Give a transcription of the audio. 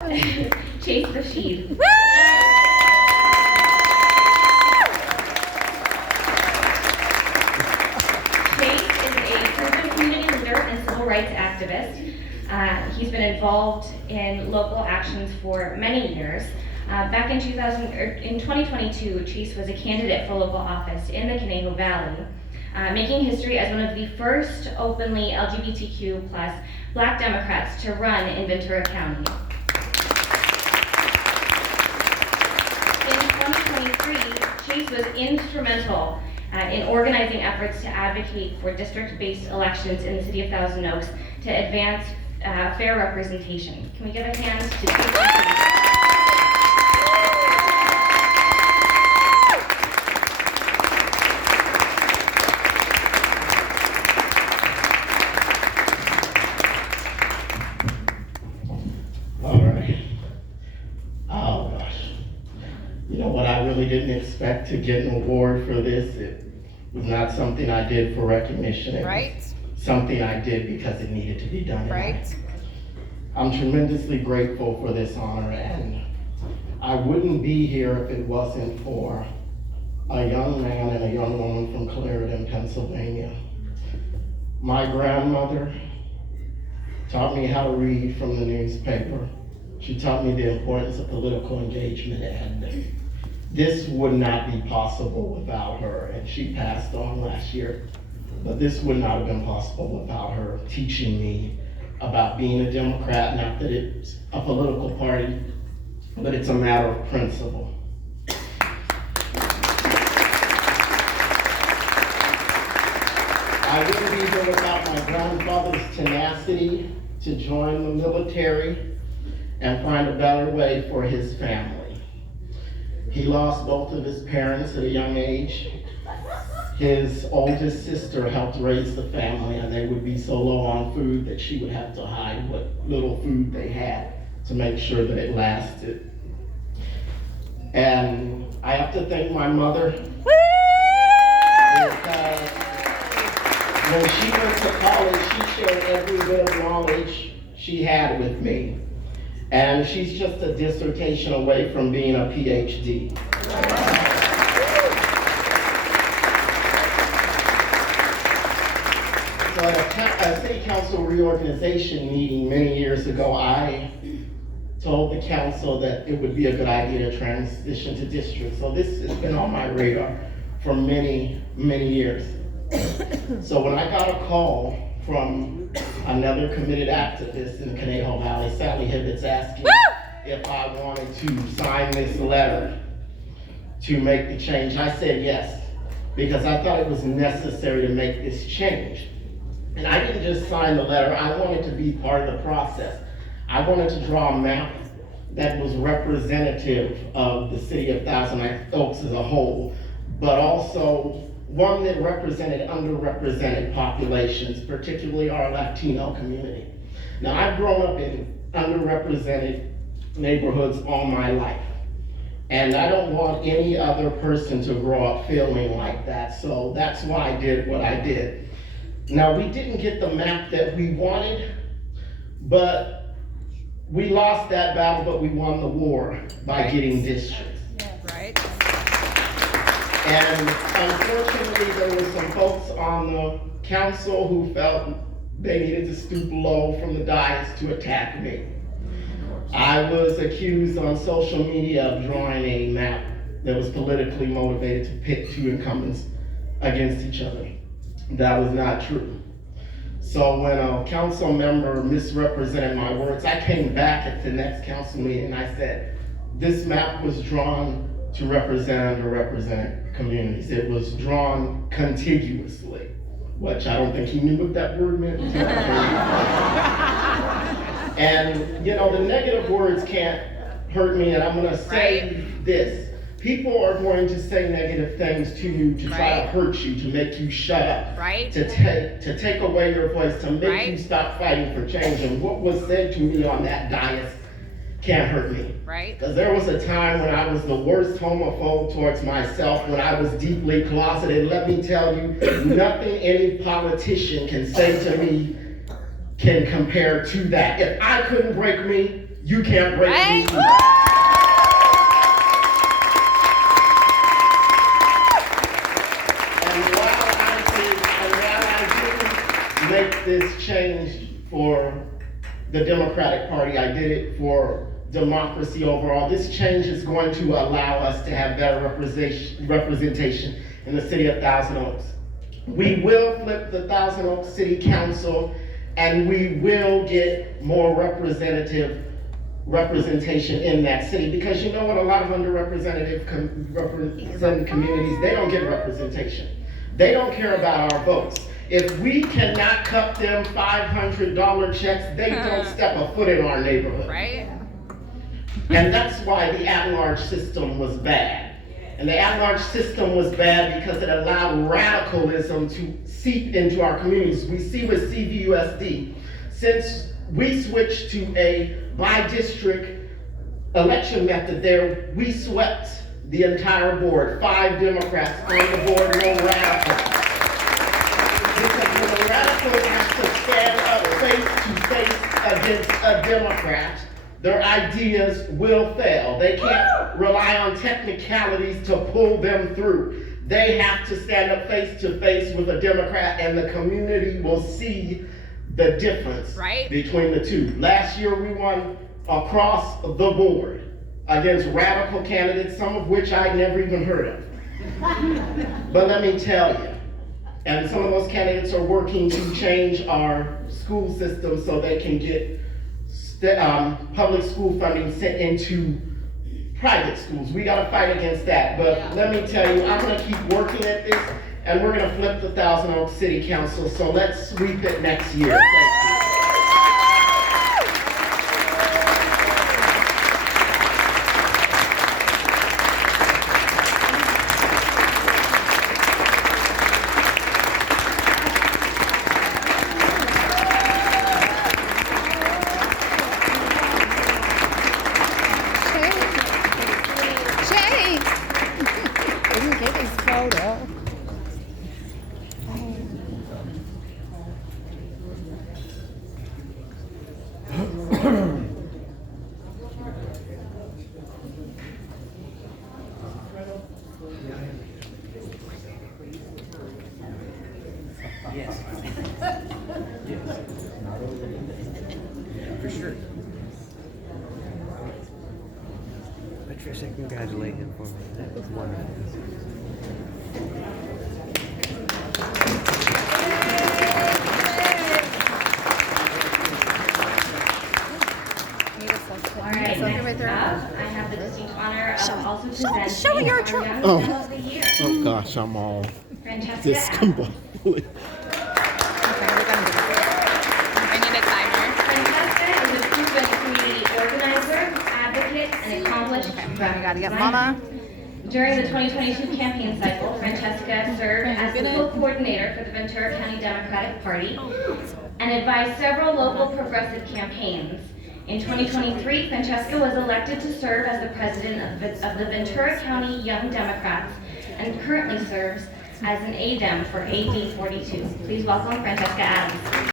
Chase Bashir. Chase is a proven community leader and civil rights activist. He's been involved in local actions for many years. Back in 2022, Chase was a candidate for local office in the Conejo Valley, making history as one of the first openly LGBTQ+ Black Democrats to run in Ventura County. In 2023, Chase was instrumental in organizing efforts to advocate for district-based elections in the city of Thousand Oaks to advance fair representation. Can we give a hand to Chase? All right. Oh gosh. You know what, I really didn't expect to get an award for this. It was not something I did for recognition. It was something I did because it needed to be done. Right. I'm tremendously grateful for this honor, and I wouldn't be here if it wasn't for a young man and a young woman from Clarendon, Pennsylvania. My grandmother taught me how to read from the newspaper. She taught me the importance of political engagement, and this would not be possible without her. And she passed on last year, but this would not have been possible without her teaching me about being a Democrat. Not that it's a political party, but it's a matter of principle. I wouldn't be here without my grandfather's tenacity to join the military and find a better way for his family. He lost both of his parents at a young age. His oldest sister helped raise the family, and they would be so low on food that she would have to hide what little food they had to make sure that it lasted. And I have to thank my mother, because when she went to college, she shared every bit of knowledge she had with me. And she's just a dissertation away from being a PhD. So at a city council reorganization meeting many years ago, I told the council that it would be a good idea to transition to district. So this has been on my radar for many, many years. So when I got a call from another committed activist in the Conejo Valley, Sally Hibbett's, asking if I wanted to sign this letter to make the change, I said yes, because I thought it was necessary to make this change. And I didn't just sign the letter, I wanted to be part of the process. I wanted to draw a map that was representative of the city of Thousand Oaks as a whole, but also one that represented underrepresented populations, particularly our Latino community. Now, I've grown up in underrepresented neighborhoods all my life, and I don't want any other person to grow up feeling like that, so that's why I did what I did. Now, we didn't get the map that we wanted, but we lost that battle, but we won the war by getting districts. Right. And unfortunately, there were some folks on the council who felt they needed to stoop low from the dais to attack me. I was accused on social media of drawing a map that was politically motivated to pit two incumbents against each other. That was not true. So when a council member misrepresented my words, I came back at the next council meeting and I said, this map was drawn to represent underrepresented communities. It was drawn contiguously, which I don't think he knew what that word meant. And you know, the negative words can't hurt me, and I'm gonna say this. People are going to say negative things to you to try to hurt you, to make you shut up, to take away your voice, to make you stop fighting for change. And what was said to me on that dais can't hurt me. Because there was a time when I was the worst homophobe towards myself, when I was deeply closeted. Let me tell you, nothing any politician can say to me can compare to that. If I couldn't break me, you can't break me either. And while I didn't make this change for the Democratic Party, I did it for democracy overall. This change is going to allow us to have better representation in the city of Thousand Oaks. We will flip the Thousand Oaks City Council, and we will get more representation in that city, because you know what, a lot of underrepresented communities, they don't get representation. They don't care about our votes. If we cannot cut them $500 checks, they don't step a foot in our neighborhood. Right? And that's why the at-large system was bad. And the at-large system was bad because it allowed radicalism to seep into our communities. We see with CVUSD, since we switched to a by-district election method there, we swept the entire board, 5 Democrats on the board, no radicals. Because when a radical has to stand up face-to-face against a Democrat, their ideas will fail. They can't rely on technicalities to pull them through. They have to stand up face to face with a Democrat, and the community will see the difference between the two. Last year we won across the board against radical candidates, some of which I'd never even heard of. But let me tell you, and some of those candidates are working to change our school system so they can get public school funding sent into private schools. We gotta fight against that. But let me tell you, I'm gonna keep working at this, and we're gonna flip the Thousand Oaks City Council, so let's sweep it next year. Thank you. Yes. Yes. For sure. Patricia, congratulate him for me. That was wonderful. All right, next up, I have the distinct honor of also presenting show your our trophy. Young Fellow of the Year, Oh gosh, I'm all Francesca discombobulated. Okay, we're gonna do this. I need a timer. Francesca is a proven community organizer, advocate, and accomplished We graphic gotta get designer. Mama. During the 2022 campaign cycle, Francesca served as the co-coordinator for the Ventura County Democratic Party and advised several local progressive campaigns. In 2023, Francesca was elected to serve as the president of the Ventura County Young Democrats and currently serves as an ADEM for AD 42. Please welcome Francesca Adams.